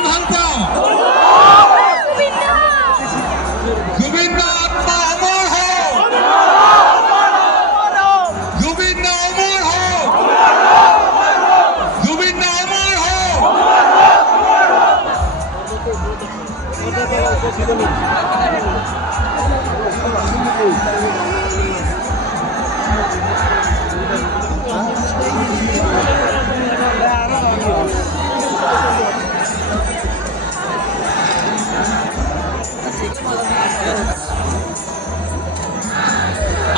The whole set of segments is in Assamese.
ইমান ভাল পাওঁ জুবিন দা আত্মা অমৰ হওক জুবিন দা অমৰ হওক জুবিন দা অমৰ হওক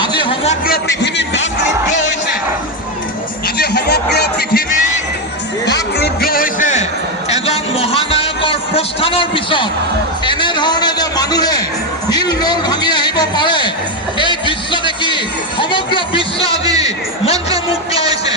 আজি সমগ্ৰ পৃথিৱী বাকৰুদ্ধ হৈছে আজি সমগ্ৰ পৃথিৱী বাকৰুদ্ধ হৈছে এজন মহানায়কৰ প্ৰস্থানৰ পিছত এনেধৰণে যে মানুহে হিল ৰোল ভাঙি আহিব পাৰে এই দৃশ্য দেখি সমগ্ৰ বিশ্ব আজি মন্ত্ৰমুগ্ধ হৈছে